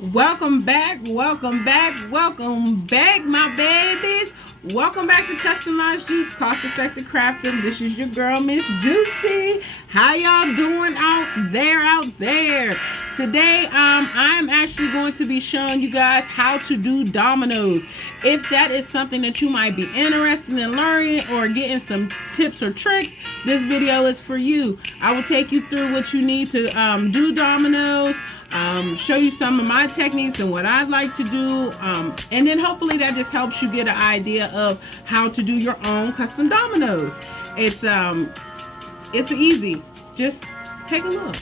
Welcome back, welcome back, welcome back, my babies. Welcome back to Customized Juice, cost-effective crafting. This is your girl, Miss Juicy. How y'all doing out there? Today, I'm actually going to be showing you guys how to do dominoes. If that is something that you might be interested in learning or getting some tips or tricks, this video is for you. I will take you through what you need to do dominoes, show you some of my techniques and what I'd like to do, and then hopefully that just helps you get an idea of how to do your own custom dominoes. It's easy. Just take a look.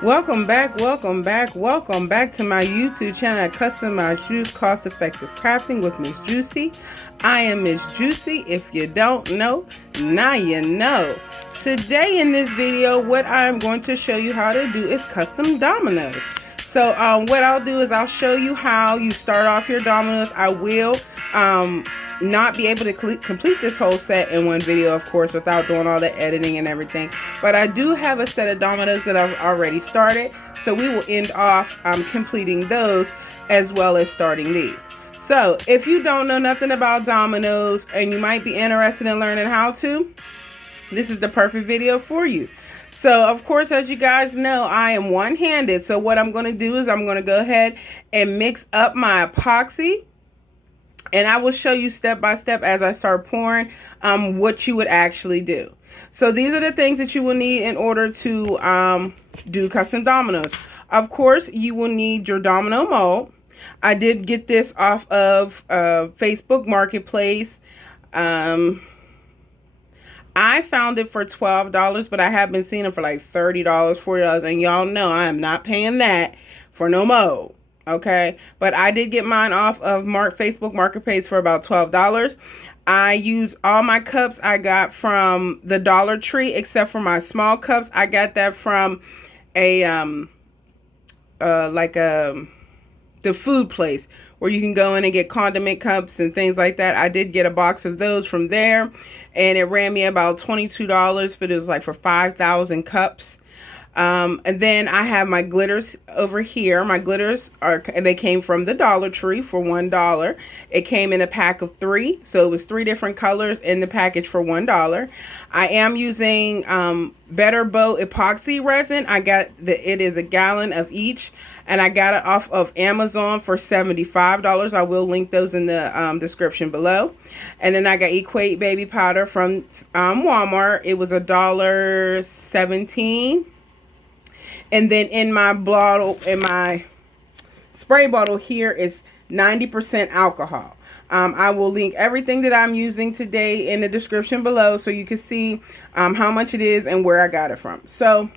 Welcome back to my YouTube channel, Customized Juice, Cost Effective Crafting with Miss Juicy. I am Miss Juicy. If you don't know, now you know. Today in this video, what I'm going to show you how to do is custom dominoes. So what I'll do is I'll show you how you start off your dominoes. I will not be able to complete this whole set in one video, of course, without doing all the editing and everything, but I do have a set of dominoes that I've already started, so we will end off completing those as well as starting these. So if you don't know nothing about dominoes and you might be interested in learning how to, this is the perfect video for you. So of course, as you guys know, I am one-handed, so what I'm going to do is I'm going to go ahead and mix up my epoxy. And I will show you step by step as I start pouring what you would actually do. So these are the things that you will need in order to do custom dominoes. Of course, you will need your domino mold. I did get this off of Facebook Marketplace. I found it for $12, but I have been seeing it for like $30, $40. And y'all know I am not paying that for no mold. Okay, but I did get mine off of Facebook Marketplace for about $12. I use all my cups I got from the Dollar Tree, except for my small cups. I got that from a the food place where you can go in and get condiment cups and things like that. I did get a box of those from there, and it ran me about $22, but it was like for 5,000 cups. And then I have my glitters over here. My glitters they came from the Dollar Tree for $1. It came in a pack of 3, so it was 3 different colors in the package for $1. I am using Better Bow epoxy resin. It is a gallon of each, and I got it off of Amazon for $75. I will link those in the description below. And then I got Equate baby powder from Walmart. It was $1.17. And then in my bottle, in my spray bottle here is 90% alcohol. I will link everything that I'm using today in the description below so you can see how much it is and where I got it from. So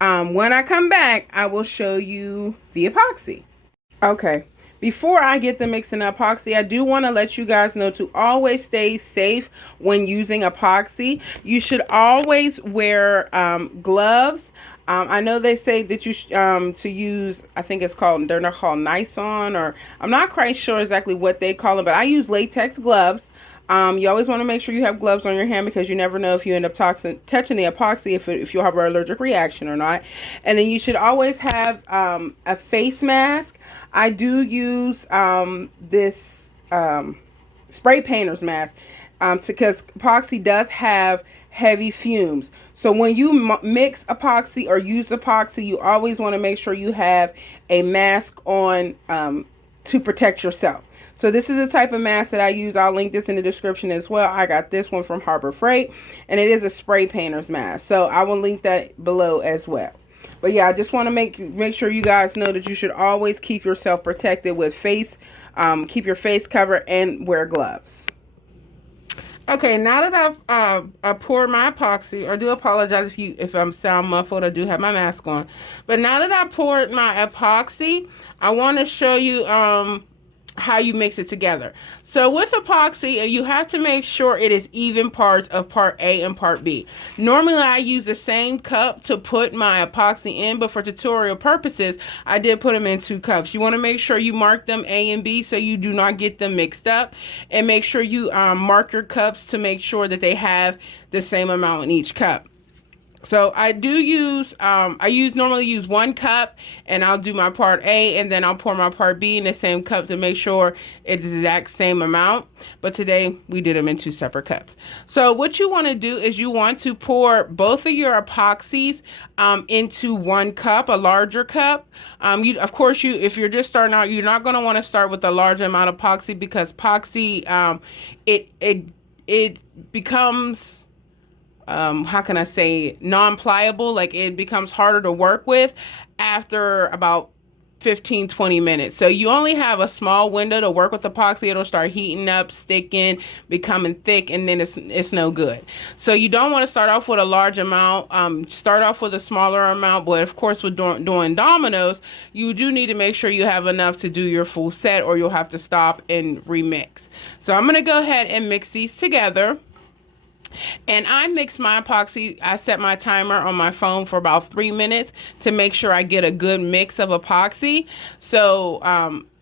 when I come back, I will show you the epoxy. Okay, before I get the mixing epoxy, I do want to let you guys know to always stay safe when using epoxy. You should always wear gloves. I know they say that you to use, I think it's called, they're not called Nison, or I'm not quite sure exactly what they call them, but I use latex gloves. You always want to make sure you have gloves on your hand because you never know if you end up touching the epoxy, if you'll have an allergic reaction or not. And then you should always have a face mask. I do use this spray painter's mask because epoxy does have heavy fumes. So when you mix epoxy or use epoxy, you always want to make sure you have a mask on to protect yourself. So this is the type of mask that I use. I'll link this in the description as well. I got this one from Harbor Freight, and it is a spray painter's mask. So I will link that below as well. But yeah, I just want to make sure you guys know that you should always keep yourself protected with keep your face covered and wear gloves. Okay, now that I've poured my epoxy, I do apologize if I'm sound muffled. I do have my mask on. But now that I poured my epoxy, I want to show you how you mix it together. So with epoxy, you have to make sure it is even parts of part A and part B. Normally I use the same cup to put my epoxy in, but for tutorial purposes, I did put them in 2 cups. You want to make sure you mark them A and B so you do not get them mixed up, and make sure you mark your cups to make sure that they have the same amount in each cup. So I do use, normally use 1 cup, and I'll do my part A, and then I'll pour my part B in the same cup to make sure it's the exact same amount. But today we did them in 2 separate cups. So what you want to do is you want to pour both of your epoxies into 1 cup, a larger cup. Of course, if you're just starting out, you're not going to want to start with a large amount of epoxy, because epoxy, it becomes, how can I say, non-pliable. Like, it becomes harder to work with after about 15-20 minutes. So you only have a small window to work with epoxy. It'll start heating up, sticking, becoming thick, and then it's no good. So you don't want to start off with a large amount. Start off with a smaller amount. But of course, with doing dominoes, you do need to make sure you have enough to do your full set, or you'll have to stop and remix. So I'm going to go ahead and mix these together. And I mix my epoxy, I set my timer on my phone for about 3 minutes to make sure I get a good mix of epoxy. So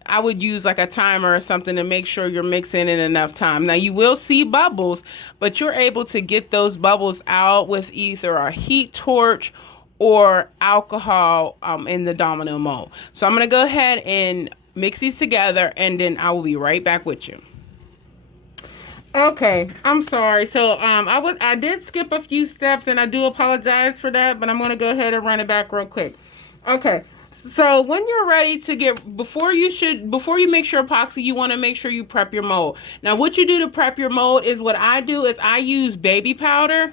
I would use like a timer or something to make sure you're mixing in enough time. Now you will see bubbles, but you're able to get those bubbles out with either a heat torch or alcohol in the domino mold. So I'm going to go ahead and mix these together, and then I will be right back with you. Okay, I'm sorry. So I did skip a few steps, and I do apologize for that, but I'm going to go ahead and run it back real quick. Okay, so when you're ready to before you mix your epoxy, you want to make sure you prep your mold. Now what you do to prep your mold is, what I do is I use baby powder.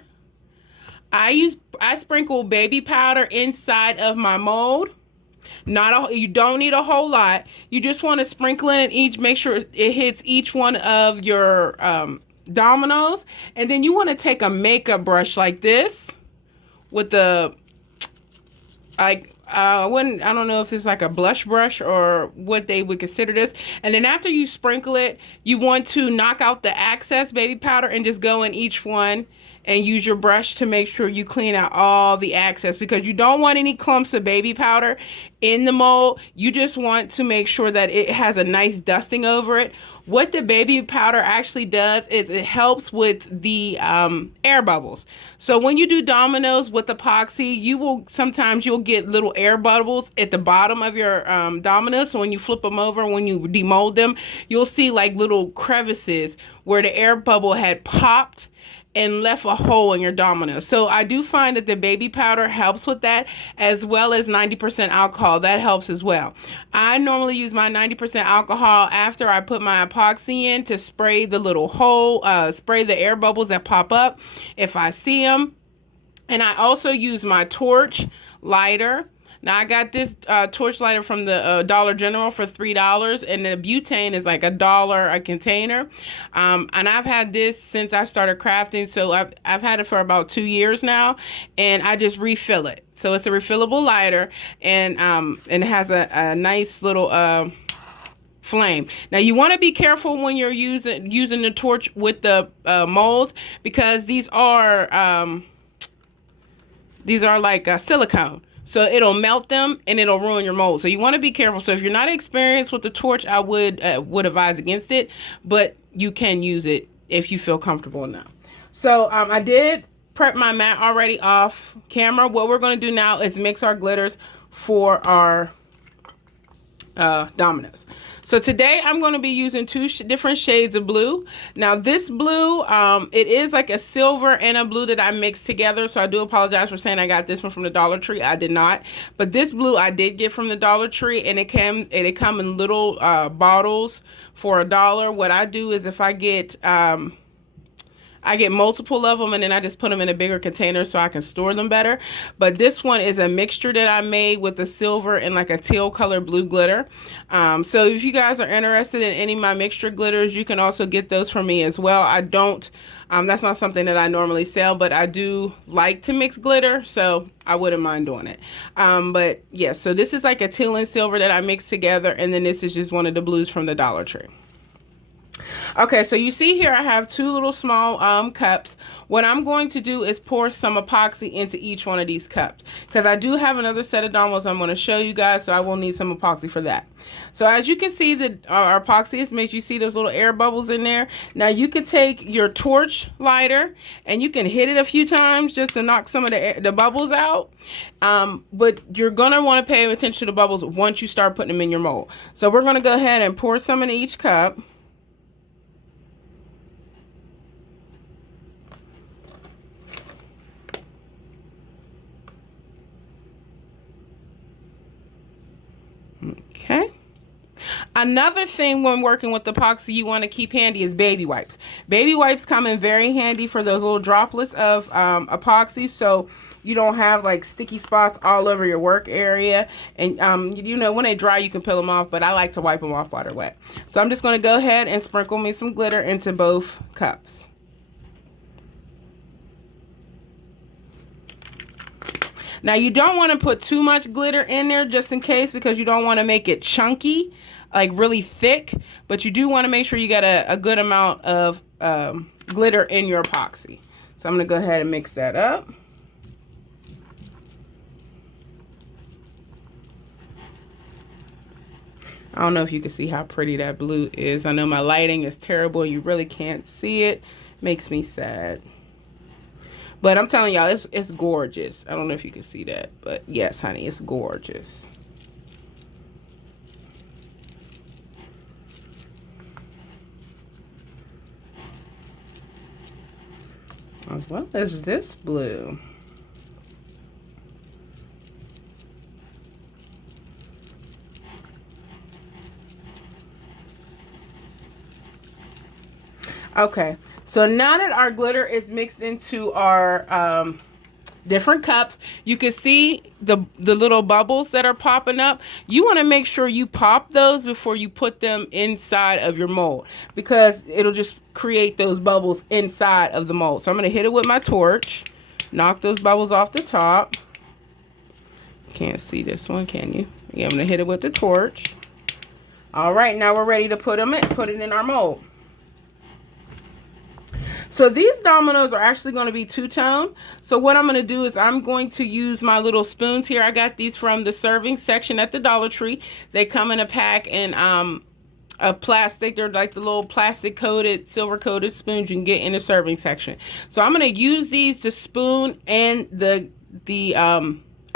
I sprinkle baby powder inside of my mold. You don't need a whole lot. You just want to sprinkle it make sure it hits each one of your dominoes. And then you want to take a makeup brush like this with the, I don't know if it's like a blush brush or what they would consider this. And then after you sprinkle it, you want to knock out the excess baby powder and just go in each one and use your brush to make sure you clean out all the excess, because you don't want any clumps of baby powder in the mold. You just want to make sure that it has a nice dusting over it. What the baby powder actually does is it helps with the air bubbles. So when you do dominoes with epoxy, sometimes you'll get little air bubbles at the bottom of your dominoes. So when you flip them over, when you demold them, you'll see like little crevices where the air bubble had popped and left a hole in your domino. So I do find that the baby powder helps with that, as well as 90% alcohol. That helps as well. I normally use my 90% alcohol after I put my epoxy in to spray the little hole, spray the air bubbles that pop up if I see them. And I also use my torch lighter. Now I got this torch lighter from the Dollar General for $3, and the butane is like $1 a container. And I've had this since I started crafting, so I've had it for about 2 years now, and I just refill it. So it's a refillable lighter, and it has a nice little flame. Now you want to be careful when you're using the torch with the molds, because these are like silicone. So it'll melt them and it'll ruin your mold. So you want to be careful. So if you're not experienced with the torch, I would advise against it, but you can use it if you feel comfortable enough. So I did prep my mat already off camera. What we're going to do now is mix our glitters for our dominoes. So today I'm going to be using 2 different shades of blue. Now this blue, it is like a silver and a blue that I mixed together. So I do apologize for saying I got this one from the Dollar Tree. I did not. But this blue I did get from the Dollar Tree, and it come in little bottles for $1. What I do is if I get multiple of them, and then I just put them in a bigger container so I can store them better. But this one is a mixture that I made with the silver and like a teal color blue glitter. So if you guys are interested in any of my mixture glitters, you can also get those from me as well. I don't, that's not something that I normally sell, but I do like to mix glitter, so I wouldn't mind doing it. But yeah, so this is like a teal and silver that I mixed together, and then this is just one of the blues from the Dollar Tree. Okay, so you see here I have two little small cups. What I'm going to do is pour some epoxy into each one of these cups, because I do have another set of dominoes I'm going to show you guys, so I will need some epoxy for that. So as you can see, that our epoxy is mixed. You see those little air bubbles in there. Now you could take your torch lighter and you can hit it a few times just to knock some of the bubbles out. But you're going to want to pay attention to the bubbles once you start putting them in your mold. So we're going to go ahead and pour some in each cup. Okay. Another thing when working with epoxy you want to keep handy is baby wipes. Baby wipes come in very handy for those little droplets of epoxy, so you don't have like sticky spots all over your work area. And you know, when they dry you can peel them off, but I like to wipe them off while they're wet. So I'm just going to go ahead and sprinkle me some glitter into both cups. Now you don't want to put too much glitter in there just in case, because you don't want to make it chunky, like really thick, but you do want to make sure you got a good amount of glitter in your epoxy. So I'm going to go ahead and mix that up. I don't know if you can see how pretty that blue is. I know my lighting is terrible. You really can't see it. Makes me sad. But I'm telling y'all, it's gorgeous. I don't know if you can see that, but yes, honey, it's gorgeous. As well as this blue. Okay, so now that our glitter is mixed into our different cups, you can see the little bubbles that are popping up. You want to make sure you pop those before you put them inside of your mold, because it'll just create those bubbles inside of the mold. So I'm going to hit it with my torch, knock those bubbles off the top. Can't see this one, can you? Yeah, I'm going to hit it with the torch. All right, now we're ready to put it in our mold. So these dominoes are actually going to be two-tone. So what I'm going to do is I'm going to use my little spoons here. I got these from the serving section at the Dollar Tree. They come in a pack and a plastic. They're like the little plastic coated, silver coated spoons you can get in the serving section. So I'm going to use these to spoon and the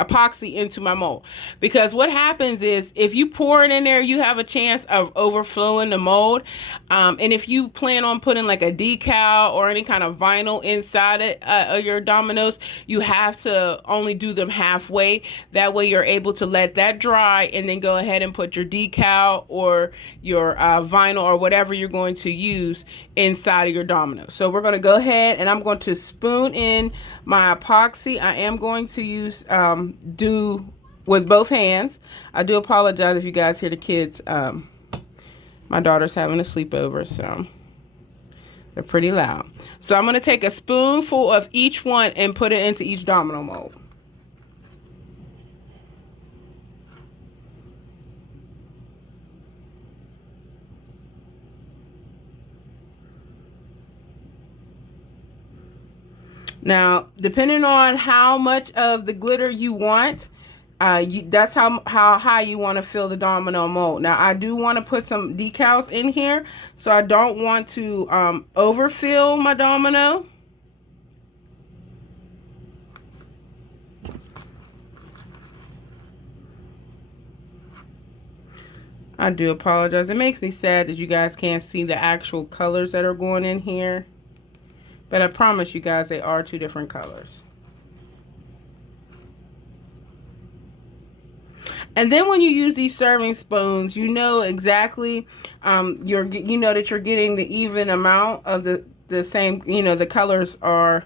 epoxy into my mold, because what happens is if you pour it in there, you have a chance of overflowing the mold, and if you plan on putting like a decal or any kind of vinyl inside it of your dominoes, you have to only do them halfway. That way you're able to let that dry and then go ahead and put your decal or your vinyl or whatever you're going to use inside of your domino. So we're going to go ahead and I'm going to spoon in my epoxy. I am going to use do with both hands. I do apologize if you guys hear the kids. My daughter's having a sleepover, so they're pretty loud. So I'm going to take a spoonful of each one and put it into each domino mold. Now, depending on how much of the glitter you want, that's how high you want to fill the domino mold. Now, I do want to put some decals in here, so I don't want to overfill my domino. I do apologize. It makes me sad that you guys can't see the actual colors that are going in here. But I promise you guys, they are two different colors. And then when you use these serving spoons, you know exactly, you know that you're getting the even amount of the same, you know, the colors are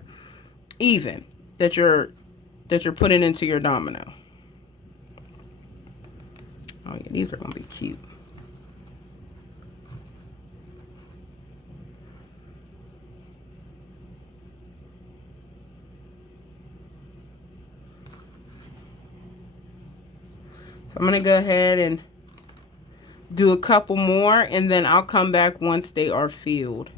even that you're putting into your domino. Oh yeah, these are gonna be cute. So I'm going to go ahead and do a couple more, and then I'll come back once they are filled.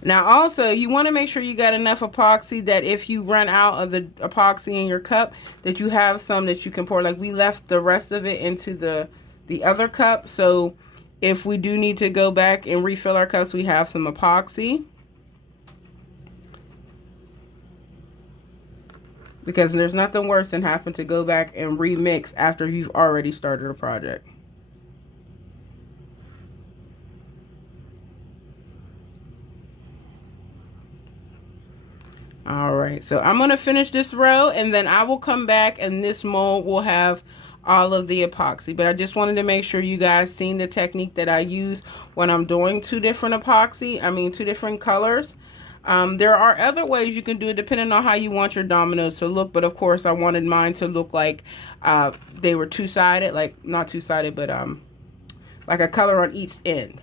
Now also, you want to make sure you got enough epoxy that if you run out of the epoxy in your cup, that you have some that you can pour. Like we left the rest of it into the other cup, so if we do need to go back and refill our cups, we have some epoxy. Because there's nothing worse than having to go back and remix after you've already started a project. Alright, so I'm going to finish this row, and then I will come back and this mold will have all of the epoxy. But I just wanted to make sure you guys seen the technique that I use when I'm doing two different colors. There are other ways you can do it depending on how you want your dominoes to look, but of course I wanted mine to look like they were two-sided, like not two-sided, but like a color on each end.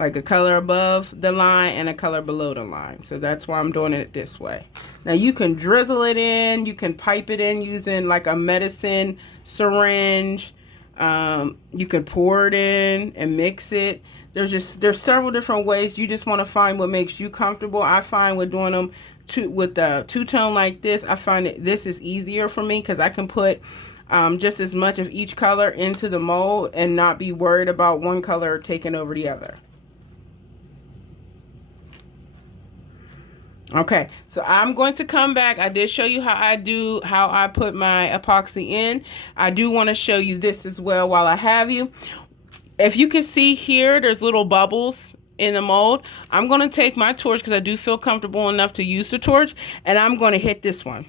Like a color above the line and a color below the line. So that's why I'm doing it this way. Now you can drizzle it in, you can pipe it in using like a medicine syringe. You can pour it in and mix it. There's several different ways. You just want to find what makes you comfortable. I find with doing them with the two-tone like this, I find that this is easier for me because I can put just as much of each color into the mold and not be worried about one color taking over the other. Okay, so I'm going to come back. I did show you how I put my epoxy in. I do want to show you this as well while I have you. If you can see here, there's little bubbles in the mold. I'm going to take my torch because I do feel comfortable enough to use the torch, and I'm going to hit this one.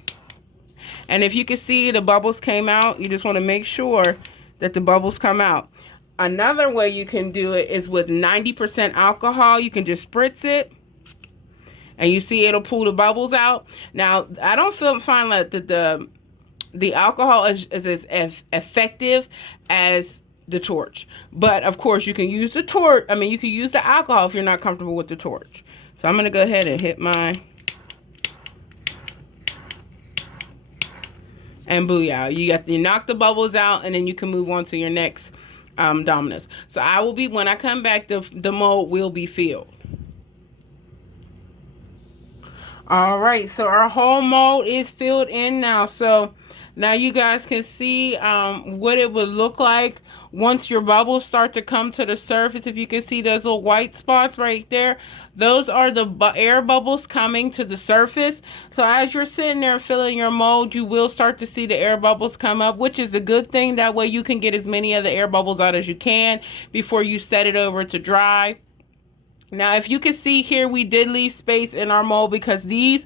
And if you can see the bubbles came out, you just want to make sure that the bubbles come out. Another way you can do it is with 90% alcohol. You can just spritz it, and you see it'll pull the bubbles out. Now, I don't find that the alcohol is as effective as the torch. But of course, you can use the torch. I mean, you can use the alcohol if you're not comfortable with the torch. So I'm gonna go ahead and hit my, and booyah! You knock the bubbles out, and then you can move on to your next dominoes. So when I come back, the mold will be filled. All right, so our whole mold is filled in now. So now you guys can see what it would look like once your bubbles start to come to the surface. If you can see those little white spots right there, those are the air bubbles coming to the surface. So as you're sitting there filling your mold, you will start to see the air bubbles come up, which is a good thing. That way you can get as many of the air bubbles out as you can before you set it over to dry. Now, if you can see here, we did leave space in our mold because these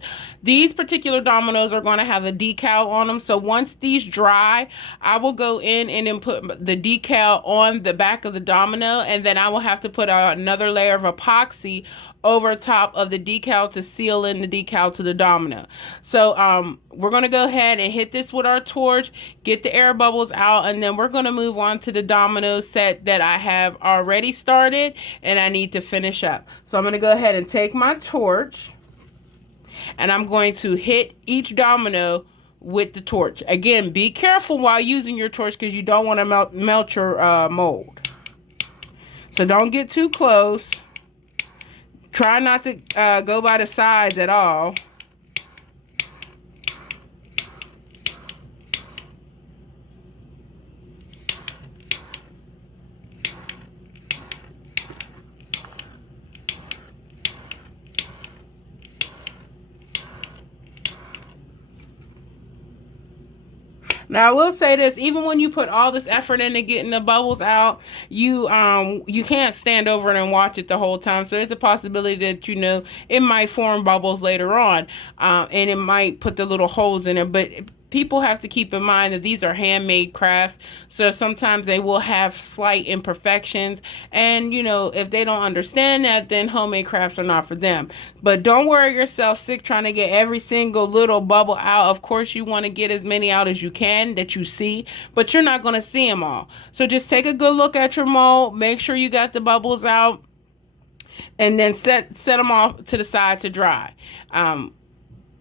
particular dominoes are going to have a decal on them. So once these dry, I will go in and then put the decal on the back of the domino, and then I will have to put another layer of epoxy over top of the decal to seal in the decal to the domino. So we're going to go ahead and hit this with our torch, get the air bubbles out, and then we're going to move on to the domino set that I have already started and I need to finish up. So I'm going to go ahead and take my torch, and I'm going to hit each domino with the torch. Again, be careful while using your torch because you don't want to melt your mold. So don't get too close. Try not to go by the sides at all. Now I will say this, even when you put all this effort into getting the bubbles out, you can't stand over it and watch it the whole time. So there's a possibility that, you know, it might form bubbles later on, and it might put the little holes in it. But people have to keep in mind that these are handmade crafts, so sometimes they will have slight imperfections, and you know, if they don't understand that, then homemade crafts are not for them. But don't worry yourself sick trying to get every single little bubble out. Of course you want to get as many out as you can that you see, but you're not going to see them all. So just take a good look at your mold, make sure you got the bubbles out, and then set them off to the side to dry.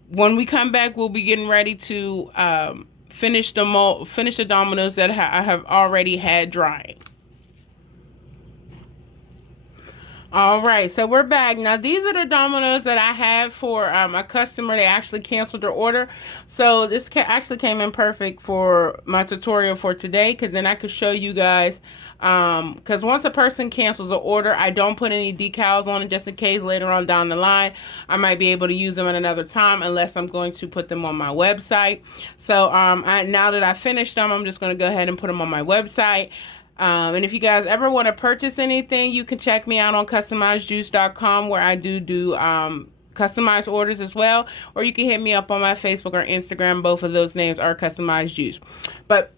when we come back, we'll be getting ready to finish the dominoes that I have already had drying. All right, so we're back. Now, these are the dominoes that I had for a customer. They actually canceled their order. So this actually came in perfect for my tutorial for today, because then I could show you guys. Because once a person cancels an order, I don't put any decals on it, just in case later on down the line I might be able to use them at another time, unless I'm going to put them on my website. So now that I finished them, I'm just going to go ahead and put them on my website. And if you guys ever want to purchase anything, you can check me out on customizedjuice.com, where I do customized orders as well. Or you can hit me up on my Facebook or Instagram. Both of those names are Customized Juice. But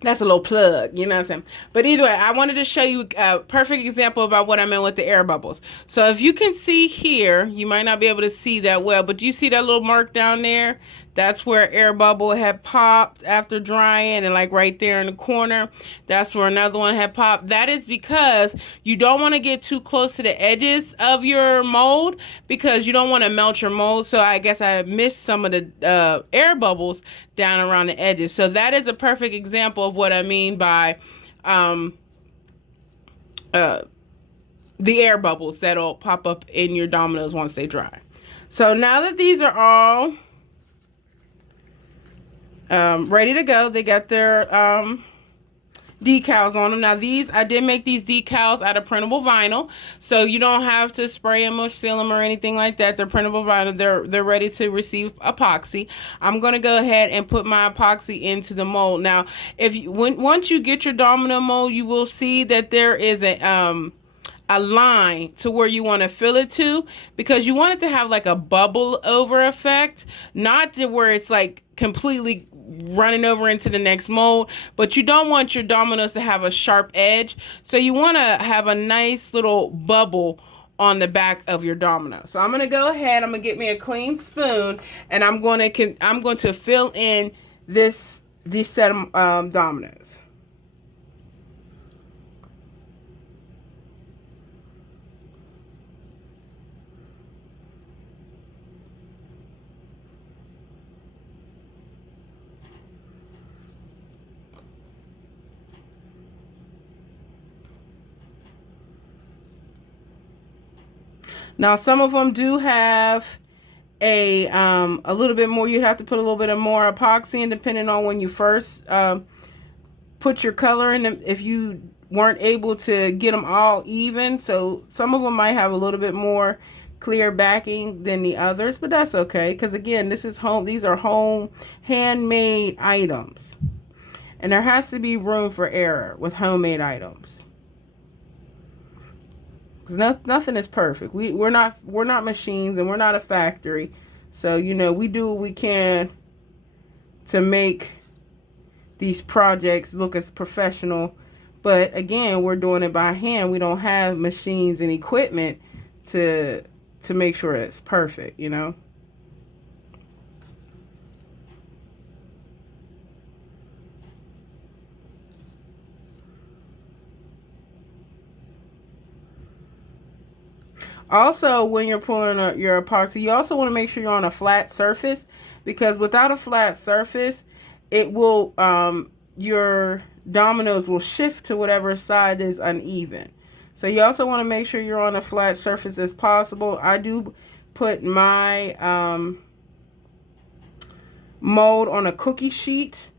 that's a little plug, you know what I'm saying? But either way, I wanted to show you a perfect example about what I meant with the air bubbles. So if you can see here, you might not be able to see that well, but do you see that little mark down there? That's where air bubble had popped after drying, and like right there in the corner, that's where another one had popped. That is because you don't want to get too close to the edges of your mold, because you don't want to melt your mold. So I guess I missed some of the air bubbles down around the edges. So that is a perfect example of what I mean by the air bubbles that'll pop up in your dominoes once they dry. So now that these are all ready to go, they got their decals on them. Now these, I did make these decals out of printable vinyl, so you don't have to spray them or seal them or anything like that. They're printable vinyl. They're ready to receive epoxy. I'm going to go ahead and put my epoxy into the mold. Now, once you get your domino mold, you will see that there is a line to where you want to fill it to, because you want it to have like a bubble over effect, not to where it's like completely running over into the next mold, but you don't want your dominoes to have a sharp edge. So you want to have a nice little bubble on the back of your domino. So I'm going to go ahead, I'm going to get me a clean spoon, and I'm going to fill in this set of dominoes. Now, some of them do have a little bit more. You'd have to put a little bit of more epoxy in, depending on when you first put your color in them, if you weren't able to get them all even. So some of them might have a little bit more clear backing than the others, but that's okay, because again, these are home handmade items, and there has to be room for error with homemade items. Nothing is perfect. We're not machines, and we're not a factory. So, you know, we do what we can to make these projects look as professional. But again, we're doing it by hand. We don't have machines and equipment to make sure it's perfect, you know. Also, when you're pulling your epoxy, you also want to make sure you're on a flat surface, because without a flat surface, it will your dominoes will shift to whatever side is uneven. So you also want to make sure you're on a flat surface as possible. I do put my mold on a cookie sheet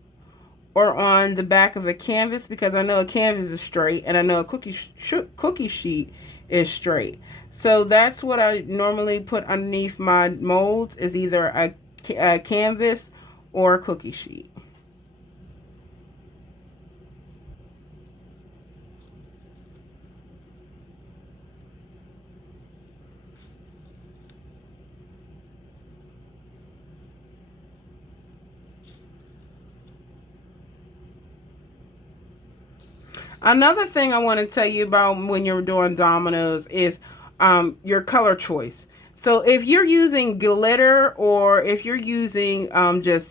or on the back of a canvas, because I know a canvas is straight and I know a cookie sheet is straight. So that's what I normally put underneath my molds, is either a canvas or a cookie sheet. Another thing I want to tell you about when you're doing dominoes is your color choice. So if you're using glitter, or if you're using just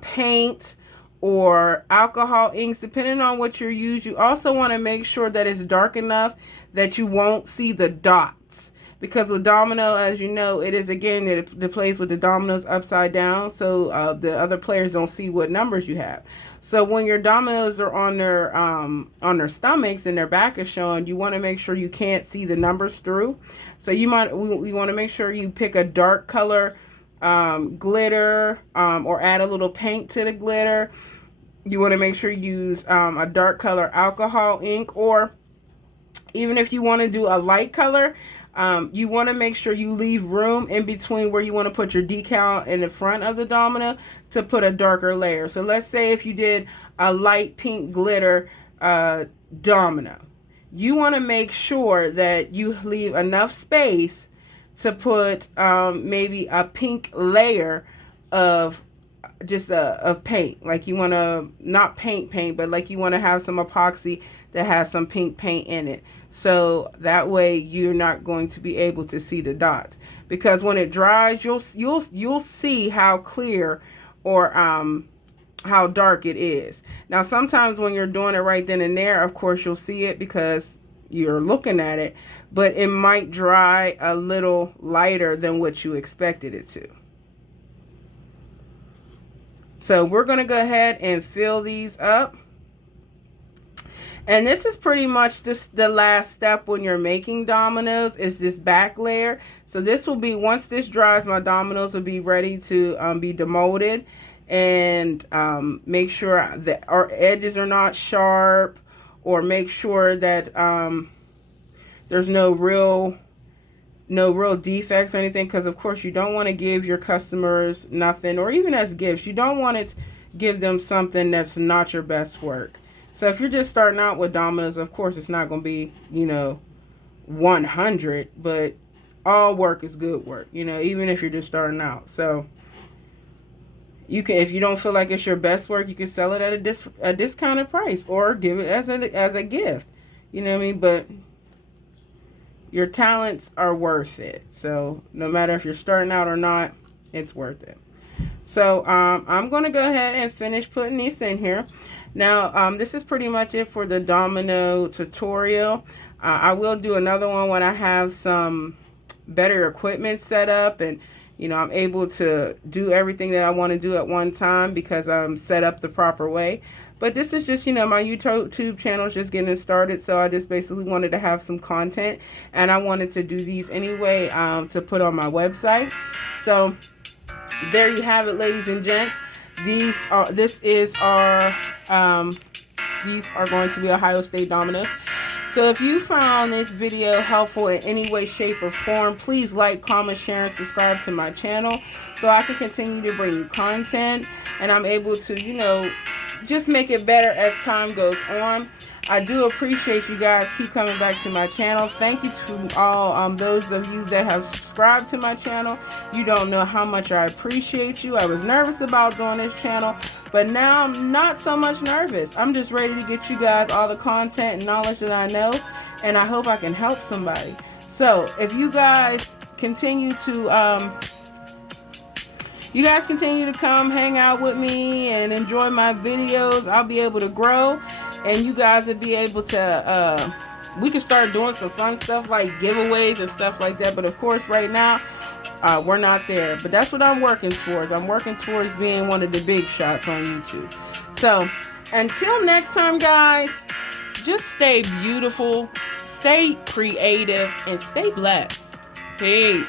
paint or alcohol inks, depending on what you use, you also want to make sure that it's dark enough that you won't see the dots. because with domino, as you know, it is again the place with the dominoes upside down, so the other players don't see what numbers you have. So when your dominoes are on their stomachs and their back is showing, you want to make sure you can't see the numbers through. So we want to make sure you pick a dark color glitter, or add a little paint to the glitter. You want to make sure you use a dark color alcohol ink, or even if you want to do a light color, you want to make sure you leave room in between where you want to put your decal in the front of the domino to put a darker layer. So let's say if you did a light pink glitter domino, you want to make sure that you leave enough space to put maybe a pink layer of just a paint. Like you want to not paint, but like you want to have some epoxy that has some pink paint in it, so that way you're not going to be able to see the dots, because when it dries you'll see how clear or how dark it is. Now sometimes when you're doing it right then and there, of course you'll see it because you're looking at it, but it might dry a little lighter than what you expected it to. So we're going to go ahead and fill these up. And this is pretty much the last step when you're making dominoes, is this back layer. So this will be, once this dries, my dominoes will be ready to be demolded. And make sure that our edges are not sharp, or make sure that there's no real defects or anything, because of course you don't want to give your customers nothing, or even as gifts, you don't want to give them something that's not your best work. So if you're just starting out with dominoes, of course it's not going to be, 100, but all work is good work, even if you're just starting out. So you can, if you don't feel like it's your best work, you can sell it at a discounted price, or give it as a gift, you know what I mean? But your talents are worth it. So no matter if you're starting out or not, it's worth it. So I'm going to go ahead and finish putting these in here. Now this is pretty much it for the domino tutorial. I will do another one when I have some better equipment set up, and I'm able to do everything that I want to do at one time because I'm set up the proper way. But this is just, my YouTube channel is just getting started, so I just basically wanted to have some content, and I wanted to do these anyway to put on my website. So there you have it, ladies and gents. These are going to be Ohio State dominoes. So if you found this video helpful in any way, shape, or form, please like, comment, share, and subscribe to my channel so I can continue to bring you content, and I'm able to, just make it better as time goes on. I do appreciate you guys keep coming back to my channel. Thank you to all those of you that have subscribed to my channel. You don't know how much I appreciate you. I was nervous about doing this channel, but now I'm not so much nervous. I'm just ready to get you guys all the content and knowledge that I know, and I hope I can help somebody. So if you guys continue to come hang out with me and enjoy my videos, I'll be able to grow, and you guys will be able to, we can start doing some fun stuff like giveaways and stuff like that. But of course right now, we're not there. But that's what I'm working towards. I'm working towards being one of the big shots on YouTube. So until next time, guys, just stay beautiful, stay creative, and stay blessed. Peace.